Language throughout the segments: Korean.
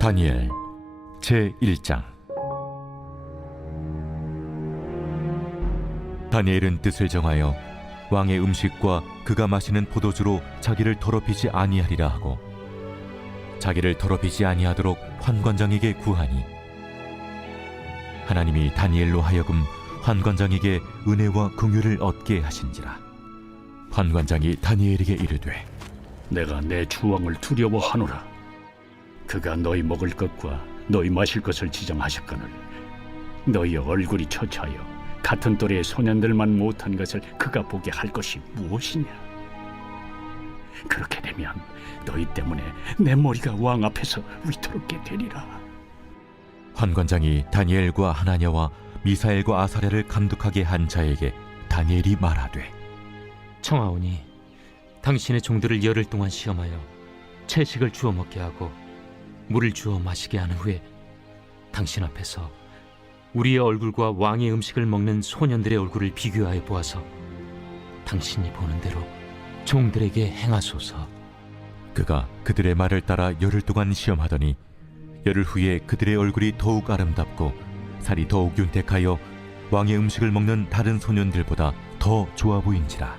다니엘 제1장. 다니엘은 뜻을 정하여 왕의 음식과 그가 마시는 포도주로 자기를 더럽히지 아니하리라 하고, 자기를 더럽히지 아니하도록 환관장에게 구하니, 하나님이 다니엘로 하여금 환관장에게 은혜와 긍휼을 얻게 하신지라. 환관장이 다니엘에게 이르되, 내가 내 주왕을 두려워하노라. 그가 너희 먹을 것과 너희 마실 것을 지정하셨거늘 너희의 얼굴이 처차여 같은 또래의 소년들만 못한 것을 그가 보게 할 것이 무엇이냐? 그렇게 되면 너희 때문에 내 머리가 왕 앞에서 위태롭게 되리라. 환관장이 다니엘과 하나냐와 미사엘과 아사랴를 감독하게 한 자에게 다니엘이 말하되, 청하오니 당신의 종들을 열흘 동안 시험하여 채식을 주어 먹게 하고 물을 주어 마시게 한 후에 당신 앞에서 우리의 얼굴과 왕의 음식을 먹는 소년들의 얼굴을 비교하여 보아서 당신이 보는 대로 종들에게 행하소서. 그가 그들의 말을 따라 열흘 동안 시험하더니 열흘 후에 그들의 얼굴이 더욱 아름답고 살이 더욱 윤택하여 왕의 음식을 먹는 다른 소년들보다 더 좋아 보인지라.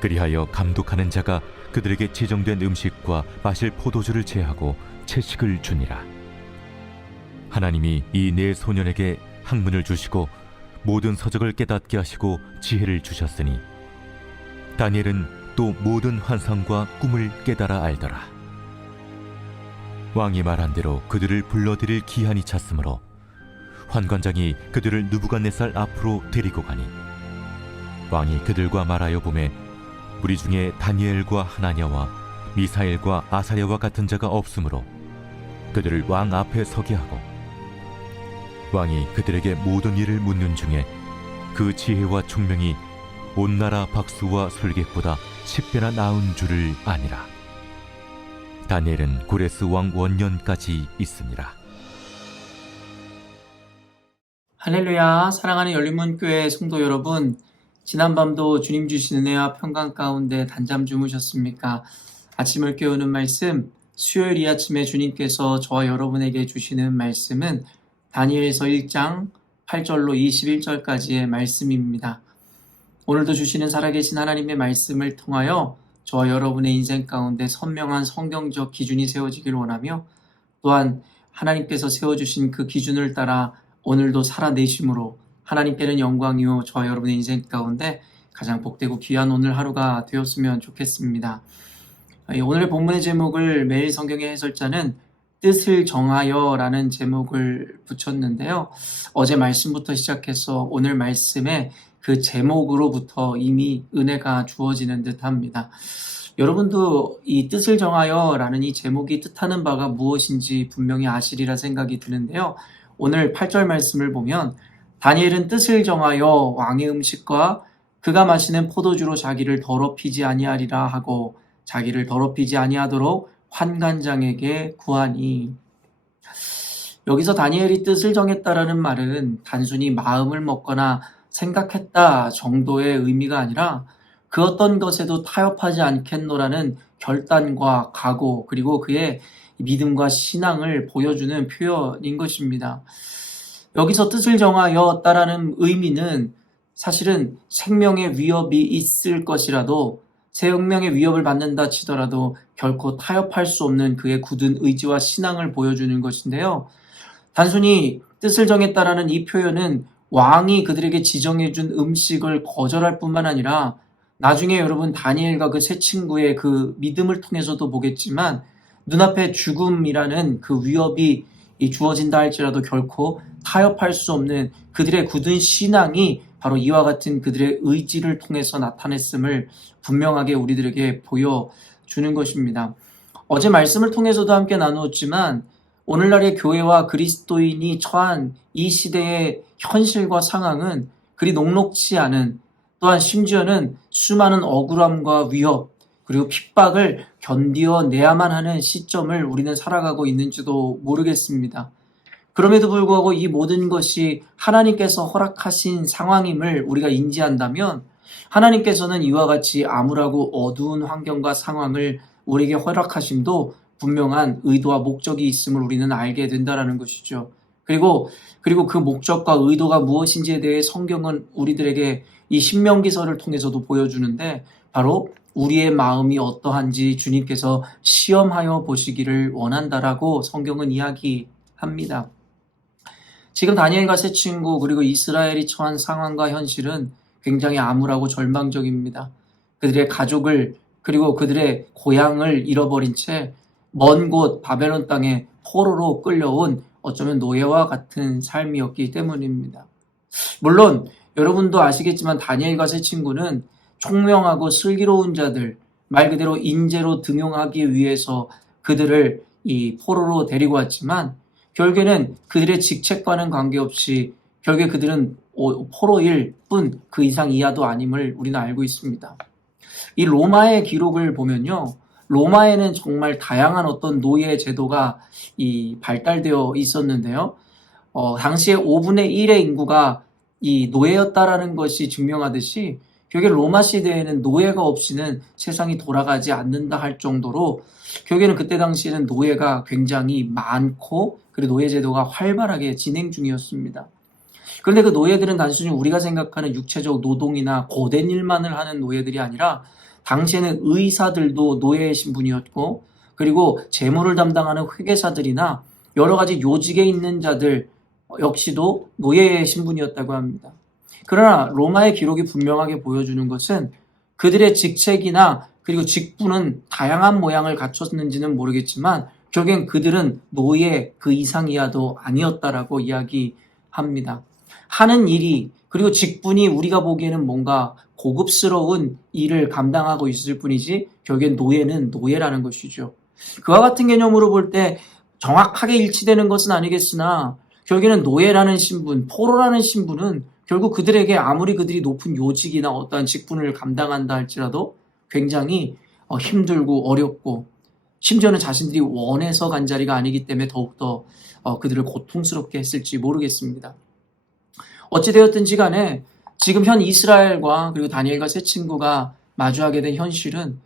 그리하여 감독하는 자가 그들에게 지정된 음식과 마실 포도주를 제하고 채식을 주니라. 하나님이 이 네 소년에게 학문을 주시고 모든 서적을 깨닫게 하시고 지혜를 주셨으니, 다니엘은 또 모든 환상과 꿈을 깨달아 알더라. 왕이 말한 대로 그들을 불러들일 기한이 찼으므로 환관장이 그들을 느부갓네살 앞으로 데리고 가니, 왕이 그들과 말하여 보매 우리 중에 다니엘과 하나냐와 미사엘과 아사랴와 같은 자가 없으므로 그들을 왕 앞에 서게 하고, 왕이 그들에게 모든 일을 묻는 중에 그 지혜와 총명이 온 나라 박수와 술객보다 10배나 나은 줄을 아니라. 다니엘은 고레스 왕 원년까지 있으니라. 할렐루야. 사랑하는 열린문교회 성도 여러분, 지난밤도 주님 주신 은혜와 평강 가운데 단잠 주무셨습니까? 아침을 깨우는 말씀, 수요일 이 아침에 주님께서 저와 여러분에게 주시는 말씀은 다니엘서 1장 8절로 21절까지의 말씀입니다. 오늘도 주시는 살아계신 하나님의 말씀을 통하여 저와 여러분의 인생 가운데 선명한 성경적 기준이 세워지길 원하며, 또한 하나님께서 세워주신 그 기준을 따라 오늘도 살아내심으로 하나님께는 영광이요 저와 여러분의 인생 가운데 가장 복되고 귀한 오늘 하루가 되었으면 좋겠습니다. 오늘의 본문의 제목을 매일 성경의 해설자는 뜻을 정하여 라는 제목을 붙였는데요. 어제 말씀부터 시작해서 오늘 말씀에 그 제목으로부터 이미 은혜가 주어지는 듯합니다. 여러분도 이 뜻을 정하여 라는 이 제목이 뜻하는 바가 무엇인지 분명히 아시리라 생각이 드는데요. 오늘 8절 말씀을 보면 다니엘은 뜻을 정하여 왕의 음식과 그가 마시는 포도주로 자기를 더럽히지 아니하리라 하고 자기를 더럽히지 아니하도록 환관장에게 구하니. 여기서 다니엘이 뜻을 정했다라는 말은 단순히 마음을 먹거나 생각했다 정도의 의미가 아니라 그 어떤 것에도 타협하지 않겠노라는 결단과 각오, 그리고 그의 믿음과 신앙을 보여주는 표현인 것입니다. 여기서 뜻을 정하였다라는 의미는 사실은 생명의 위협이 있을 것이라도, 생명의 위협을 받는다 치더라도 결코 타협할 수 없는 그의 굳은 의지와 신앙을 보여주는 것인데요. 단순히 뜻을 정했다라는 이 표현은 왕이 그들에게 지정해준 음식을 거절할 뿐만 아니라, 나중에 여러분 다니엘과 그 세 친구의 그 믿음을 통해서도 보겠지만 눈앞에 죽음이라는 그 위협이 주어진다 할지라도 결코 타협할 수 없는 그들의 굳은 신앙이 바로 이와 같은 그들의 의지를 통해서 나타냈음을 분명하게 우리들에게 보여주는 것입니다. 어제 말씀을 통해서도 함께 나누었지만 오늘날의 교회와 그리스도인이 처한 이 시대의 현실과 상황은 그리 녹록지 않은, 또한 심지어는 수많은 억울함과 위협 그리고 핍박을 견디어내야만 하는 시점을 우리는 살아가고 있는지도 모르겠습니다. 그럼에도 불구하고 이 모든 것이 하나님께서 허락하신 상황임을 우리가 인지한다면, 하나님께서는 이와 같이 암울하고 어두운 환경과 상황을 우리에게 허락하심도 분명한 의도와 목적이 있음을 우리는 알게 된다라는 것이죠. 그리고 그 목적과 의도가 무엇인지에 대해 성경은 우리들에게 이 신명기서를 통해서도 보여주는데 바로 우리의 마음이 어떠한지 주님께서 시험하여 보시기를 원한다라고 성경은 이야기합니다. 지금 다니엘과 세 친구 그리고 이스라엘이 처한 상황과 현실은 굉장히 암울하고 절망적입니다. 그들의 가족을 그리고 그들의 고향을 잃어버린 채 먼 곳 바벨론 땅에 포로로 끌려온 어쩌면 노예와 같은 삶이었기 때문입니다. 물론 여러분도 아시겠지만 다니엘과 세 친구는 총명하고 슬기로운 자들, 말 그대로 인재로 등용하기 위해서 그들을 이 포로로 데리고 왔지만 결국에는 그들의 직책과는 관계없이 결국에 그들은 포로일 뿐 그 이상 이하도 아님을 우리는 알고 있습니다. 이 로마의 기록을 보면요. 로마에는 정말 다양한 어떤 노예 제도가 발달되어 있었는데요. 당시에 5분의 1의 인구가 이 노예였다라는 것이 증명하듯이 결국에 로마 시대에는 노예가 없이는 세상이 돌아가지 않는다 할 정도로 결국에는 그때 당시에는 노예가 굉장히 많고 그리고 노예 제도가 활발하게 진행 중이었습니다. 그런데 그 노예들은 단순히 우리가 생각하는 육체적 노동이나 고된 일만을 하는 노예들이 아니라 당시에는 의사들도 노예의 신분이었고 그리고 재물을 담당하는 회계사들이나 여러 가지 요직에 있는 자들 역시도 노예의 신분이었다고 합니다. 그러나 로마의 기록이 분명하게 보여주는 것은 그들의 직책이나 그리고 직분은 다양한 모양을 갖췄는지는 모르겠지만 결국엔 그들은 노예 그 이상 이하도 아니었다라고 이야기합니다. 하는 일이 그리고 직분이 우리가 보기에는 뭔가 고급스러운 일을 감당하고 있을 뿐이지 결국엔 노예는 노예라는 것이죠. 그와 같은 개념으로 볼 때 정확하게 일치되는 것은 아니겠으나 결국에는 노예라는 신분, 포로라는 신분은 결국 그들에게 아무리 그들이 높은 요직이나 어떠한 직분을 감당한다 할지라도 굉장히 힘들고 어렵고 심지어는 자신들이 원해서 간 자리가 아니기 때문에 더욱더 그들을 고통스럽게 했을지 모르겠습니다. 어찌되었든지 간에 지금 현 이스라엘과 그리고 다니엘과 세 친구가 마주하게 된 현실은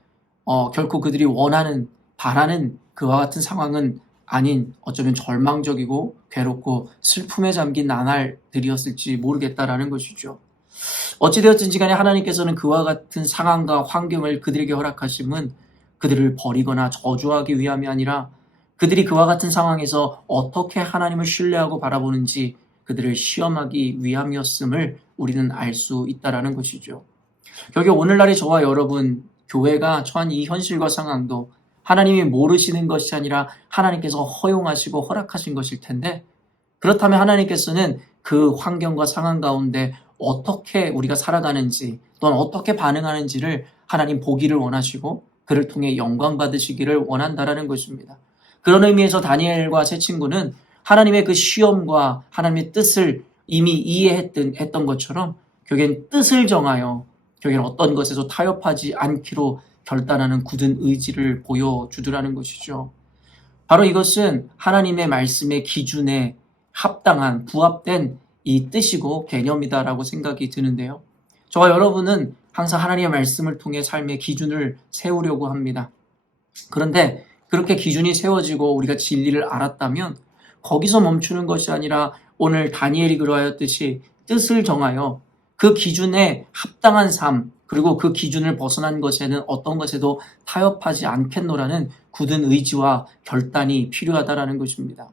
결코 그들이 원하는 바라는 그와 같은 상황은 아닌 어쩌면 절망적이고 괴롭고 슬픔에 잠긴 나날들이었을지 모르겠다라는 것이죠. 어찌되었든지 간에 하나님께서는 그와 같은 상황과 환경을 그들에게 허락하심은 그들을 버리거나 저주하기 위함이 아니라 그들이 그와 같은 상황에서 어떻게 하나님을 신뢰하고 바라보는지 그들을 시험하기 위함이었음을 우리는 알 수 있다라는 것이죠. 결국 오늘날의 저와 여러분, 교회가 처한 이 현실과 상황도 하나님이 모르시는 것이 아니라 하나님께서 허용하시고 허락하신 것일 텐데 그렇다면 하나님께서는 그 환경과 상황 가운데 어떻게 우리가 살아가는지 또는 어떻게 반응하는지를 하나님 보기를 원하시고 그를 통해 영광 받으시기를 원한다라는 것입니다. 그런 의미에서 다니엘과 세 친구는 하나님의 그 시험과 하나님의 뜻을 이미 이해했던 것처럼 결국엔 뜻을 정하여 결국엔 어떤 것에서 타협하지 않기로 결단하는 굳은 의지를 보여주더라는 것이죠. 바로 이것은 하나님의 말씀의 기준에 합당한 부합된 이 뜻이고 개념이다라고 생각이 드는데요. 저와 여러분은 항상 하나님의 말씀을 통해 삶의 기준을 세우려고 합니다. 그런데 그렇게 기준이 세워지고 우리가 진리를 알았다면 거기서 멈추는 것이 아니라 오늘 다니엘이 그러하였듯이 뜻을 정하여 그 기준에 합당한 삶 그리고 그 기준을 벗어난 것에는 어떤 것에도 타협하지 않겠노라는 굳은 의지와 결단이 필요하다라는 것입니다.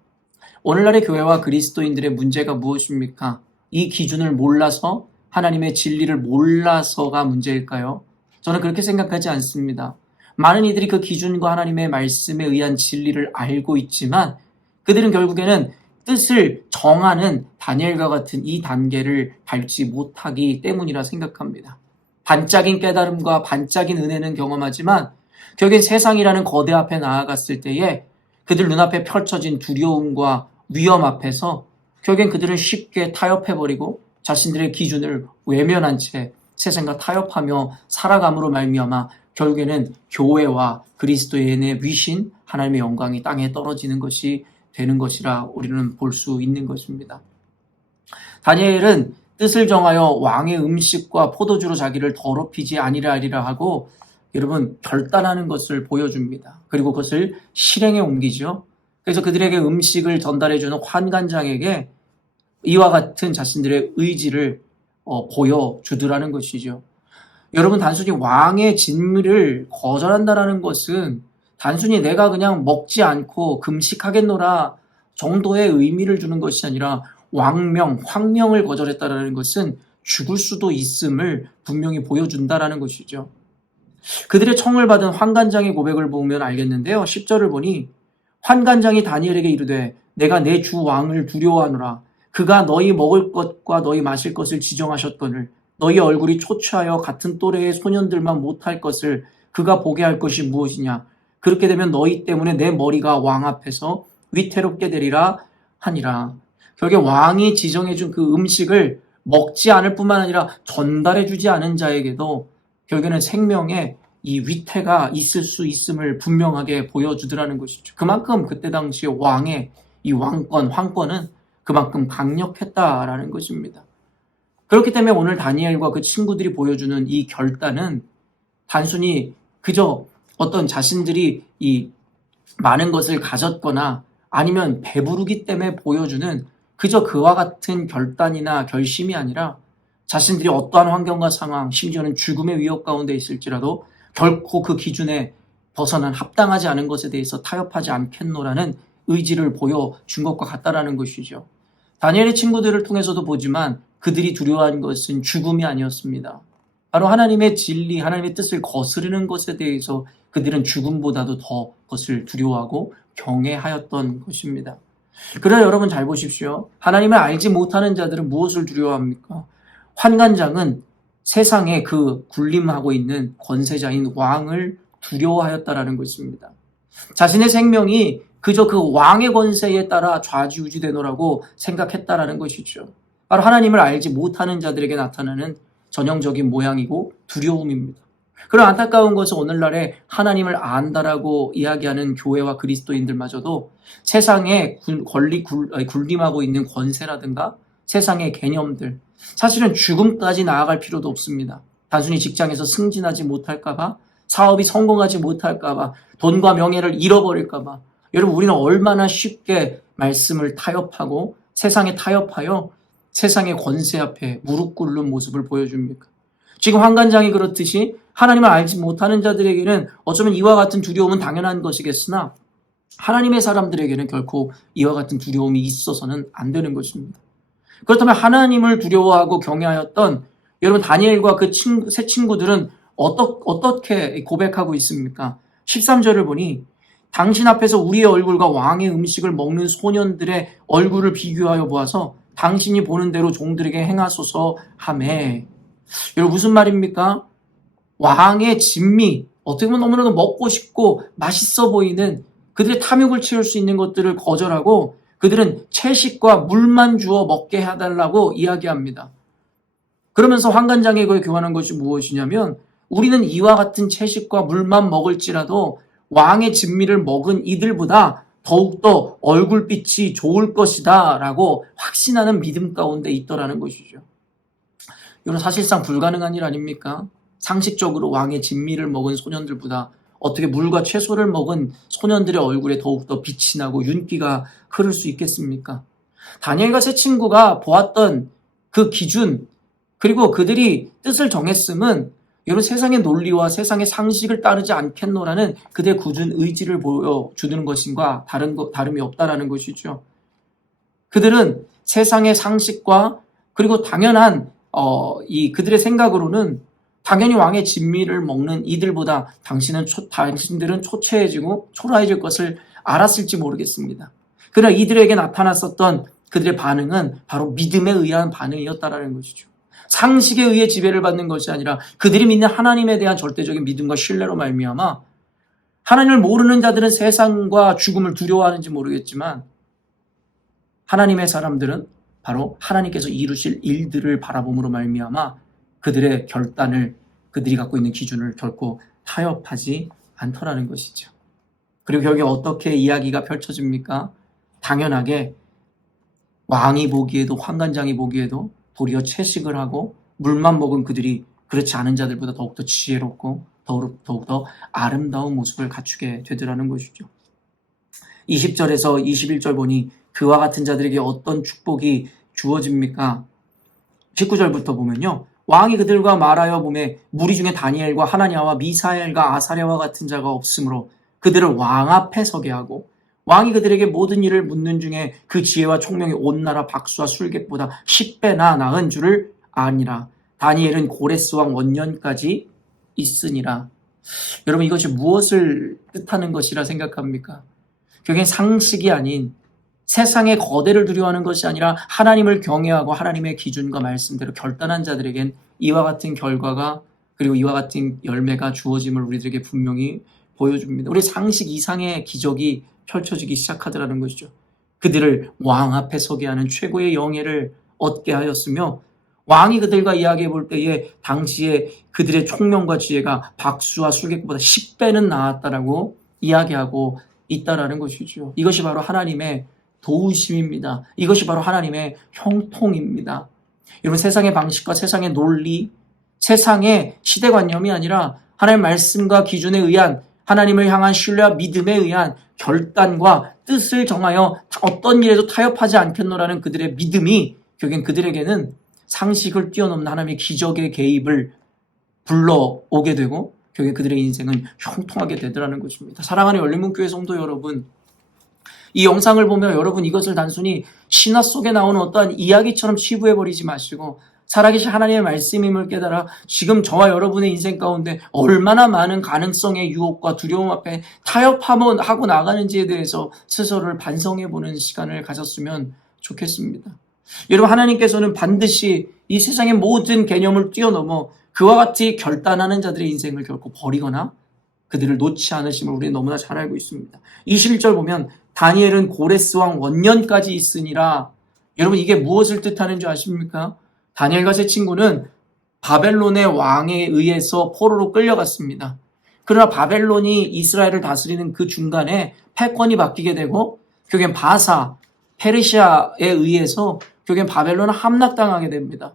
오늘날의 교회와 그리스도인들의 문제가 무엇입니까? 이 기준을 몰라서 하나님의 진리를 몰라서가 문제일까요? 저는 그렇게 생각하지 않습니다. 많은 이들이 그 기준과 하나님의 말씀에 의한 진리를 알고 있지만 그들은 결국에는 뜻을 정하는 다니엘과 같은 이 단계를 밟지 못하기 때문이라 생각합니다. 반짝인 깨달음과 반짝인 은혜는 경험하지만 결국엔 세상이라는 거대 앞에 나아갔을 때에 그들 눈앞에 펼쳐진 두려움과 위험 앞에서 결국엔 그들은 쉽게 타협해버리고 자신들의 기준을 외면한 채 세상과 타협하며 살아감으로 말미암아 결국에는 교회와 그리스도의 위신 하나님의 영광이 땅에 떨어지는 것이 되는 것이라 우리는 볼 수 있는 것입니다. 다니엘은 뜻을 정하여 왕의 음식과 포도주로 자기를 더럽히지 아니라 하고 여러분 결단하는 것을 보여줍니다. 그리고 그것을 실행에 옮기죠. 그래서 그들에게 음식을 전달해주는 환관장에게 이와 같은 자신들의 의지를 보여주더라는 것이죠. 여러분 단순히 왕의 진미를 거절한다라는 것은 단순히 내가 그냥 먹지 않고 금식하겠노라 정도의 의미를 주는 것이 아니라 왕명, 황명을 거절했다라는 것은 죽을 수도 있음을 분명히 보여준다라는 것이죠. 그들의 청을 받은 환관장의 고백을 보면 알겠는데요. 10절을 보니 환관장이 다니엘에게 이르되 내가 내 주 왕을 두려워하노라. 그가 너희 먹을 것과 너희 마실 것을 지정하셨거늘 너희 얼굴이 초췌하여 같은 또래의 소년들만 못할 것을 그가 보게 할 것이 무엇이냐. 그렇게 되면 너희 때문에 내 머리가 왕 앞에서 위태롭게 되리라 하니라. 결국에 왕이 지정해준 그 음식을 먹지 않을 뿐만 아니라 전달해주지 않은 자에게도 결국에는 생명의 이 위태가 있을 수 있음을 분명하게 보여주더라는 것이죠. 그만큼 그때 당시에 왕의 이 황권은 그만큼 강력했다라는 것입니다. 그렇기 때문에 오늘 다니엘과 그 친구들이 보여주는 이 결단은 단순히 그저 어떤 자신들이 이 많은 것을 가졌거나 아니면 배부르기 때문에 보여주는 그저 그와 같은 결단이나 결심이 아니라 자신들이 어떠한 환경과 상황, 심지어는 죽음의 위협 가운데 있을지라도 결코 그 기준에 벗어난 합당하지 않은 것에 대해서 타협하지 않겠노라는 의지를 보여준 것과 같다라는 것이죠. 다니엘의 친구들을 통해서도 보지만 그들이 두려워한 것은 죽음이 아니었습니다. 바로 하나님의 진리, 하나님의 뜻을 거스르는 것에 대해서 그들은 죽음보다도 더 그것을 두려워하고 경외하였던 것입니다. 그러나 여러분 잘 보십시오. 하나님을 알지 못하는 자들은 무엇을 두려워합니까? 환관장은 세상에 그 군림하고 있는 권세자인 왕을 두려워하였다라는 것입니다. 자신의 생명이 그저 그 왕의 권세에 따라 좌지우지되노라고 생각했다라는 것이죠. 바로 하나님을 알지 못하는 자들에게 나타나는 전형적인 모양이고 두려움입니다. 그런 안타까운 것은 오늘날에 하나님을 안다라고 이야기하는 교회와 그리스도인들마저도 세상에 군림하고 있는 권세라든가 세상의 개념들, 사실은 죽음까지 나아갈 필요도 없습니다. 단순히 직장에서 승진하지 못할까봐, 사업이 성공하지 못할까봐, 돈과 명예를 잃어버릴까봐. 여러분 우리는 얼마나 쉽게 말씀을 타협하고 세상에 타협하여 세상의 권세 앞에 무릎 꿇는 모습을 보여줍니까? 지금 환관장이 그렇듯이 하나님을 알지 못하는 자들에게는 어쩌면 이와 같은 두려움은 당연한 것이겠으나 하나님의 사람들에게는 결코 이와 같은 두려움이 있어서는 안 되는 것입니다. 그렇다면 하나님을 두려워하고 경외하였던 여러분 다니엘과 그 세 친구들은 어떻게 고백하고 있습니까? 13절을 보니 당신 앞에서 우리의 얼굴과 왕의 음식을 먹는 소년들의 얼굴을 비교하여 보아서 당신이 보는 대로 종들에게 행하소서 하매. 여러분 무슨 말입니까? 왕의 진미, 어떻게 보면 너무나도 먹고 싶고 맛있어 보이는 그들의 탐욕을 채울 수 있는 것들을 거절하고 그들은 채식과 물만 주어 먹게 해달라고 이야기합니다. 그러면서 환관장에게 교환한 것이 무엇이냐면 우리는 이와 같은 채식과 물만 먹을지라도 왕의 진미를 먹은 이들보다 더욱더 얼굴빛이 좋을 것이다 라고 확신하는 믿음 가운데 있더라는 것이죠. 이건 사실상 불가능한 일 아닙니까? 상식적으로 왕의 진미를 먹은 소년들보다 어떻게 물과 채소를 먹은 소년들의 얼굴에 더욱더 빛이 나고 윤기가 흐를 수 있겠습니까? 다니엘과 세 친구가 보았던 그 기준, 그리고 그들이 뜻을 정했음은 여러분 세상의 논리와 세상의 상식을 따르지 않겠노라는 그들의 굳은 의지를 보여주는 것인가 다름이 없다라는 것이죠. 그들은 세상의 상식과 그리고 당연한 그들의 생각으로는 당연히 왕의 진미를 먹는 이들보다 당신들은 초췌해지고 초라해질 것을 알았을지 모르겠습니다. 그러나 이들에게 나타났었던 그들의 반응은 바로 믿음에 의한 반응이었다라는 것이죠. 상식에 의해 지배를 받는 것이 아니라 그들이 믿는 하나님에 대한 절대적인 믿음과 신뢰로 말미암아 하나님을 모르는 자들은 세상과 죽음을 두려워하는지 모르겠지만 하나님의 사람들은 바로 하나님께서 이루실 일들을 바라봄으로 말미암아 그들의 결단을 그들이 갖고 있는 기준을 결코 타협하지 않더라는 것이죠. 그리고 결국에 어떻게 이야기가 펼쳐집니까? 당연하게 왕이 보기에도 환관장이 보기에도 도리어 채식을 하고 물만 먹은 그들이 그렇지 않은 자들보다 더욱더 지혜롭고 더욱더 아름다운 모습을 갖추게 되더라는 것이죠. 20절에서 21절 보니 그와 같은 자들에게 어떤 축복이 주어집니까? 19절부터 보면요. 왕이 그들과 말하여 보매 무리 중에 다니엘과 하나냐와 미사엘과 아사랴와 같은 자가 없으므로 그들을 왕 앞에 서게 하고 왕이 그들에게 모든 일을 묻는 중에 그 지혜와 총명이 온 나라 박수와 술객보다 10배나 나은 줄을 아니라. 다니엘은 고레스 왕 원년까지 있으니라. 여러분, 이것이 무엇을 뜻하는 것이라 생각합니까? 그게 상식이 아닌, 세상의 거대를 두려워하는 것이 아니라 하나님을 경외하고 하나님의 기준과 말씀대로 결단한 자들에겐 이와 같은 결과가, 그리고 이와 같은 열매가 주어짐을 우리들에게 분명히 보여줍니다. 우리 상식 이상의 기적이 펼쳐지기 시작하더라는 것이죠. 그들을 왕 앞에 서게 하는 최고의 영예를 얻게 하였으며, 왕이 그들과 이야기해 볼 때에 당시에 그들의 총명과 지혜가 박수와 술객보다 10배는 나았다라고 이야기하고 있다라는 것이죠. 이것이 바로 하나님의 도우심입니다. 이것이 바로 하나님의 형통입니다. 여러분, 세상의 방식과 세상의 논리, 세상의 시대관념이 아니라 하나님의 말씀과 기준에 의한, 하나님을 향한 신뢰와 믿음에 의한 결단과 뜻을 정하여 어떤 일에도 타협하지 않겠노라는 그들의 믿음이 결국엔 그들에게는 상식을 뛰어넘는 하나님의 기적의 개입을 불러오게 되고 결국에 그들의 인생은 형통하게 되더라는 것입니다. 사랑하는 열린문교회 성도 여러분, 이 영상을 보며 여러분 이것을 단순히 신화 속에 나오는 어떠한 이야기처럼 치부해버리지 마시고 살아계신 하나님의 말씀임을 깨달아 지금 저와 여러분의 인생 가운데 얼마나 많은 가능성의 유혹과 두려움 앞에 타협하고 나가는지에 대해서 스스로를 반성해보는 시간을 가졌으면 좋겠습니다. 여러분, 하나님께서는 반드시 이 세상의 모든 개념을 뛰어넘어 그와 같이 결단하는 자들의 인생을 결코 버리거나 그들을 놓지 않으심을 우리는 너무나 잘 알고 있습니다. 21절 보면 다니엘은 고레스 왕 원년까지 있으니라. 여러분, 이게 무엇을 뜻하는 줄 아십니까? 다니엘과 세 친구는 바벨론의 왕에 의해서 포로로 끌려갔습니다. 그러나 바벨론이 이스라엘을 다스리는 그 중간에 패권이 바뀌게 되고 결국엔 바사, 페르시아에 의해서 결국엔 바벨론을 함락당하게 됩니다.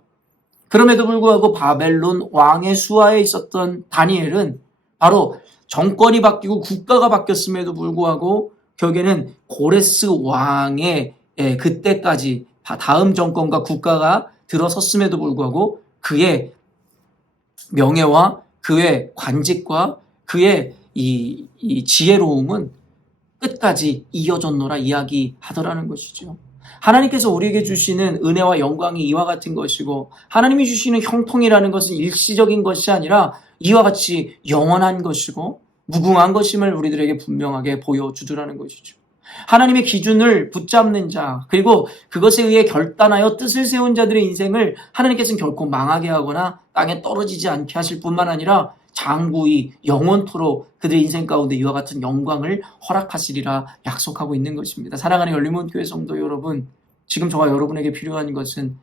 그럼에도 불구하고 바벨론 왕의 수하에 있었던 다니엘은 바로 정권이 바뀌고 국가가 바뀌었음에도 불구하고 결국에는 고레스 왕의 그때까지 다음 정권과 국가가 들어섰음에도 불구하고 그의 명예와 그의 관직과 그의 이 지혜로움은 끝까지 이어졌노라 이야기하더라는 것이죠. 하나님께서 우리에게 주시는 은혜와 영광이 이와 같은 것이고 하나님이 주시는 형통이라는 것은 일시적인 것이 아니라 이와 같이 영원한 것이고 무궁한 것임을 우리들에게 분명하게 보여주더라는 것이죠. 하나님의 기준을 붙잡는 자, 그리고 그것에 의해 결단하여 뜻을 세운 자들의 인생을 하나님께서는 결코 망하게 하거나 땅에 떨어지지 않게 하실 뿐만 아니라 장구히 영원토록 그들의 인생 가운데 이와 같은 영광을 허락하시리라 약속하고 있는 것입니다. 사랑하는 열린문교회 성도 여러분, 지금 저와 여러분에게 필요한 것은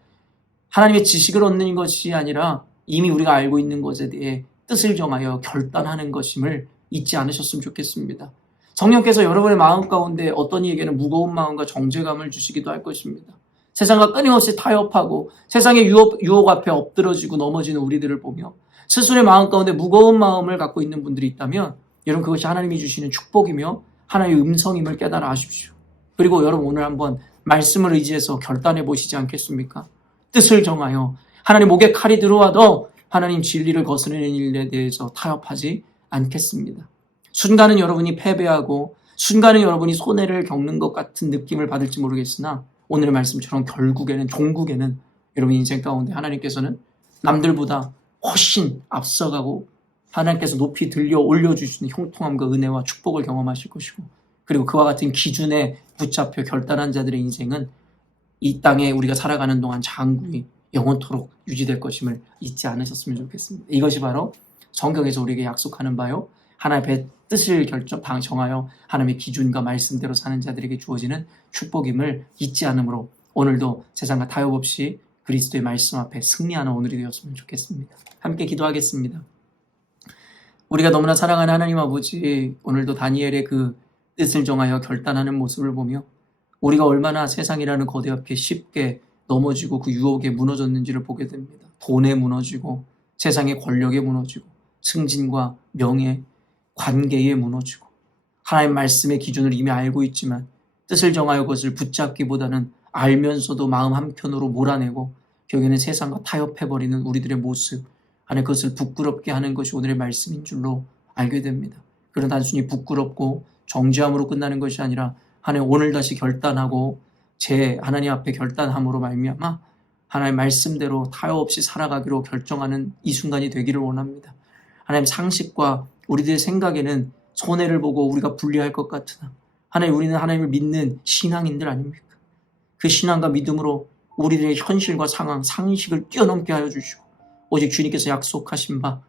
하나님의 지식을 얻는 것이 아니라 이미 우리가 알고 있는 것에 대해 뜻을 정하여 결단하는 것임을 잊지 않으셨으면 좋겠습니다. 성령께서 여러분의 마음 가운데 어떤 이에게는 무거운 마음과 정죄감을 주시기도 할 것입니다. 세상과 끊임없이 타협하고 세상의 유혹 앞에 엎드러지고 넘어지는 우리들을 보며 스스로의 마음 가운데 무거운 마음을 갖고 있는 분들이 있다면 여러분, 그것이 하나님이 주시는 축복이며 하나님의 음성임을 깨달아 아십시오. 그리고 여러분, 오늘 한번 말씀을 의지해서 결단해 보시지 않겠습니까? 뜻을 정하여 하나님 목에 칼이 들어와도 하나님 진리를 거스르는 일에 대해서 타협하지 않겠습니다. 순간은 여러분이 패배하고 순간은 여러분이 손해를 겪는 것 같은 느낌을 받을지 모르겠으나 오늘의 말씀처럼 결국에는 종국에는 여러분 인생 가운데 하나님께서는 남들보다 훨씬 앞서가고 하나님께서 높이 들려 올려주시는 형통함과 은혜와 축복을 경험하실 것이고 그리고 그와 같은 기준에 붙잡혀 결단한 자들의 인생은 이 땅에 우리가 살아가는 동안 장구히 영원토록 유지될 것임을 잊지 않으셨으면 좋겠습니다. 이것이 바로 성경에서 우리에게 약속하는 바요, 하나님의 뜻을 정하여 하나님의 기준과 말씀대로 사는 자들에게 주어지는 축복임을 잊지 않으므로 오늘도 세상과 타협 없이 그리스도의 말씀 앞에 승리하는 오늘이 되었으면 좋겠습니다. 함께 기도하겠습니다. 우리가 너무나 사랑하는 하나님 아버지, 오늘도 다니엘의 그 뜻을 정하여 결단하는 모습을 보며 우리가 얼마나 세상이라는 거대 앞에 쉽게 넘어지고 그 유혹에 무너졌는지를 보게 됩니다. 돈에 무너지고 세상의 권력에 무너지고 승진과 명예, 관계에 무너지고 하나님 말씀의 기준을 이미 알고 있지만 뜻을 정하여 그것을 붙잡기보다는 알면서도 마음 한편으로 몰아내고 결국에는 세상과 타협해버리는 우리들의 모습, 하나님 그것을 부끄럽게 하는 것이 오늘의 말씀인 줄로 알게 됩니다. 그런 단순히 부끄럽고 정죄함으로 끝나는 것이 아니라 하나님 오늘 다시 결단하고 제 하나님 앞에 결단함으로 말미암아 하나님 말씀대로 타협 없이 살아가기로 결정하는 이 순간이 되기를 원합니다. 하나님 상식과 우리들의 생각에는 손해를 보고 우리가 불리할 것 같으나 하나님 우리는 하나님을 믿는 신앙인들 아닙니까? 그 신앙과 믿음으로 우리들의 현실과 상황, 상식을 뛰어넘게 하여 주시고 오직 주님께서 약속하신 바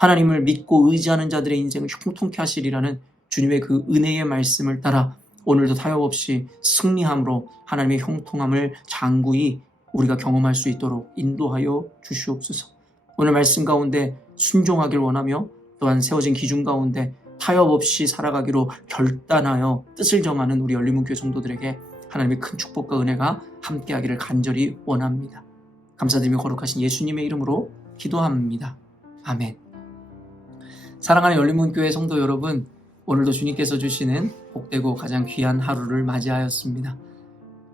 하나님을 믿고 의지하는 자들의 인생을 형통케 하시리라는 주님의 그 은혜의 말씀을 따라 오늘도 타협 없이 승리함으로 하나님의 형통함을 장구히 우리가 경험할 수 있도록 인도하여 주시옵소서. 오늘 말씀 가운데 순종하길 원하며 또한 세워진 기준 가운데 타협 없이 살아가기로 결단하여 뜻을 정하는 우리 열린문교회 성도들에게 하나님의 큰 축복과 은혜가 함께하기를 간절히 원합니다. 감사드리며 거룩하신 예수님의 이름으로 기도합니다. 아멘. 사랑하는 열린문교회 성도 여러분, 오늘도 주님께서 주시는 복되고 가장 귀한 하루를 맞이하였습니다.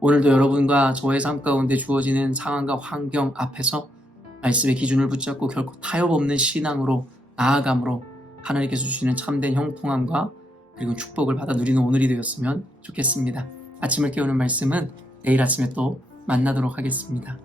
오늘도 여러분과 저의 삶 가운데 주어지는 상황과 환경 앞에서 말씀의 기준을 붙잡고 결코 타협 없는 신앙으로 나아감으로 하나님께서 주시는 참된 형통함과 그리고 축복을 받아 누리는 오늘이 되었으면 좋겠습니다. 아침을 깨우는 말씀은 내일 아침에 또 만나도록 하겠습니다.